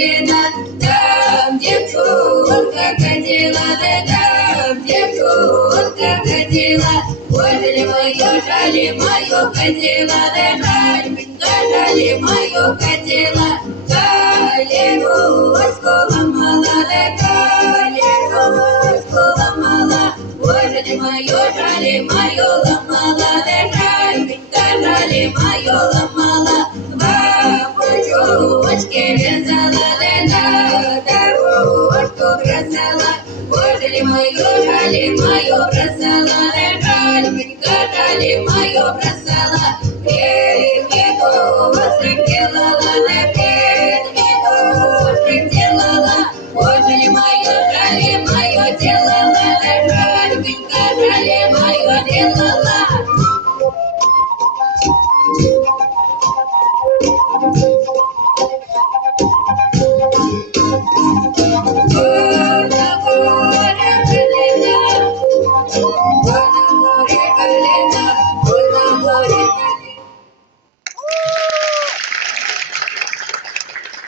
Полина, там девчонка ходила, да там девчонка ходила. Ой, жаль мою ходила, да жаль мою ходила. Калинушку ломала, да калинушку ломала. Ой, жаль мою ломала, да жаль мою ломала. Бабочки вязала, да дорожку бросала. Ой, жаль мою бросала, да жаль мою бросала. Предмету возделала, да предмету делала. Ой, жаль мою делала, да жаль мою делала.